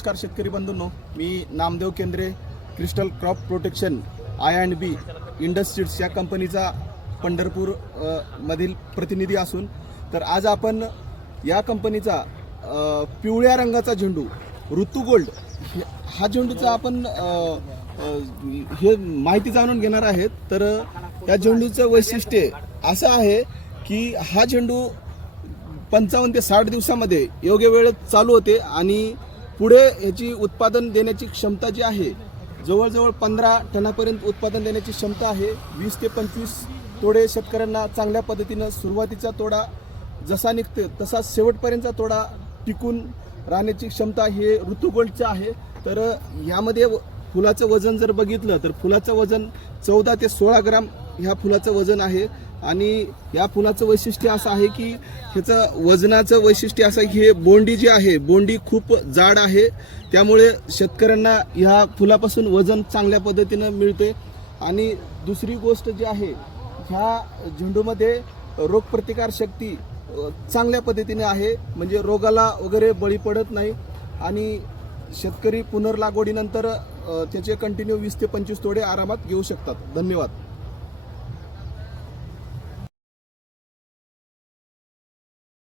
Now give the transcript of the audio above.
नमस्कार शेतकरी बंधूंनो, मी नामदेव केंद्रे, crystal crop protection I&B industries या कंपनीचा पंढरपूर मधील प्रतिनिधी असून तर आज आपण या कंपनीचा पिवळ्या रंगाचा झेंडू ऋतू गोल्ड हा झेंडूचा आपण हे माहिती जाणून घेणार आहेत। तर या झेंडूचं वैशिष्ट्य असं आहे की हा झेंडू 55 ते 60 दिवसामध्ये योग्य वेळ चालू होते आणि पुढे याची उत्पादन देण्याची क्षमता जी आहे जवळजवळ 15 टनापर्यंत उत्पादन देण्याची क्षमता आहे। 20 ते 25 तोडे शेतकऱ्यांना चांगल्या पद्धतीनं सुरुवातीचा तोडा जसा निघते तसा शेवटपर्यंतचा तोडा टिकून राहण्याची क्षमता हे ऋतू गोल्डचं आहे। तर यामध्ये फुलाचं वजन जर बघितलं तर फुलाचं वजन 14 ते 16 ग्राम ह्या फुलाचं वजन आहे आणि या फुलाचं वैशिष्ट्य असं आहे की ह्याचं वजनाचं वैशिष्ट्य असं की हे बोंडी जी आहे बोंडी खूप जाड आहे, त्यामुळे शेतकऱ्यांना ह्या फुलापासून वजन चांगल्या पद्धतीनं मिळते। आणि दुसरी गोष्ट जी आहे ह्या झेंडूमध्ये रोगप्रतिकार शक्ती चांगल्या पद्धतीने आहे, म्हणजे रोगाला वगैरे बळी पडत नाही आणि शेतकरी पुनर्लागवडीनंतर त्याचे कंटिन्यू 20 ते 25 तोडे आरामात घेऊ शकतात। धन्यवाद।